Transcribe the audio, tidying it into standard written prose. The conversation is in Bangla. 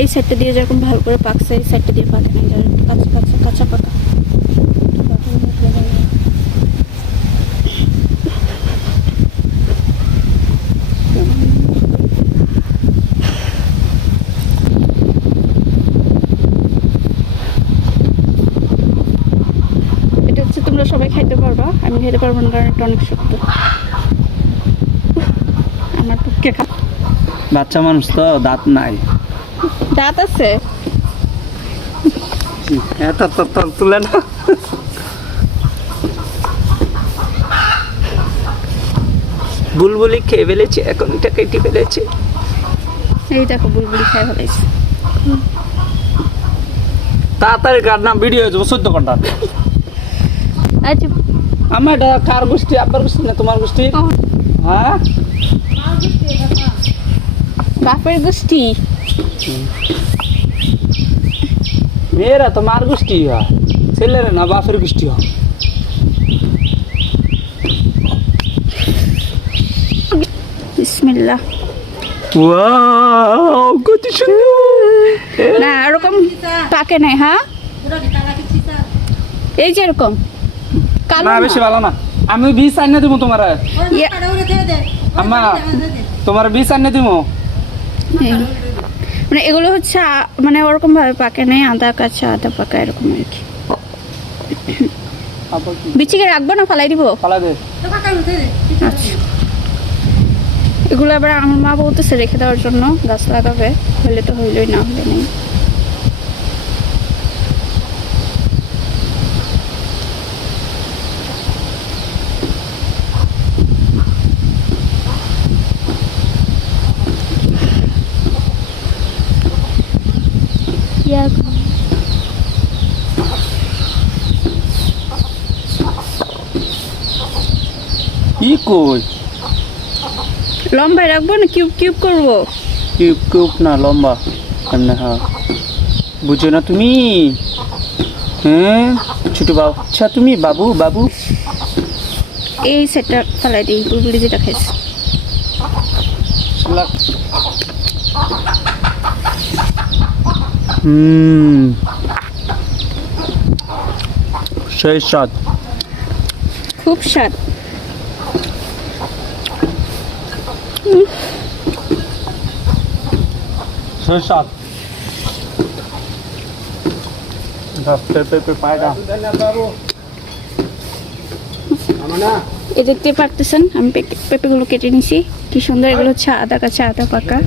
এই সাইডটা দিয়ে যেরকম ভালো করে পাকছে, এই সাইডটা দিয়ে পাকে না, কাঁচা কাঁচা কাঁচা পাকা। এটা হচ্ছে তোমরা সবাই খাইতে পারবা, আমি খেতে পারবো না কারণ এটা অনেক শক্ত। আমার পক্ষে বাচ্চা মানুষ তো, দাঁত নাই। দাঁত আছে, এত তুলে না। বুলবুলি খেয়ে ফেলেছে, এখন এটা কেটে ফেলেছে। এই দেখো বুলবুলি খাই ফেলাইছে। তাড়াতাড়ি কার নাম ভিডিও হয়ে যাবো 14 ঘন্টা। আচ্ছা আমার এটা কার গোষ্ঠী? আব্বার গোষ্ঠী না তোমার গোষ্ঠী? হ্যাঁ, বাপের গোষ্ঠী। মেয়েরা তো মার গোষ্ঠী হয়, ছেলেরা না বাপের গোষ্ঠী হয়। বিসমিল্লাহ। ওয়াও, কত সুন্দর। না এরকম পাকে নাই। হ্যাঁ এই যে এরকম কালো না, বেশি ভালো না। আমি 20 আনিয়ে দিব তোমার। আম্মা, তোমার 20 আনিয়ে দিব। মানে এগুলো হচ্ছে মানে ওরকম ভাবে পাকে নাই, আদা কাঁচা আদা পাকা এরকম আর কি। বিচিকে রাখবো না ফালাই দিব? ফালা দে। আচ্ছা, এগুলো আবার আমার মা বলতেছে রেখে দেওয়ার জন্য, গাছ লাগাবে, হলে তো হইলই, না হলে নেই। কি কই? লম্বায় রাখবো না কিউব কিউব করবো? কিউব কিউব না, লম্বা এমনি। হ্যাঁ, বুঝো না তুমি? হ্যাঁ, ছোট বাবু। আচ্ছা তুমি বাবু বাবু। এই সেটটা ফালাই দিই, বুলবুলি যেটা খাইছে। সেই স্বাদ, খুব স্বাদ। সেই স্বাদ। পেঁপে পায়রা। এই দেখতে পারতেছেন আমি পেঁপেগুলো কেটে নিছি, কি সুন্দর। এগুলো হচ্ছে আদা কাঁচা আদা পাকা।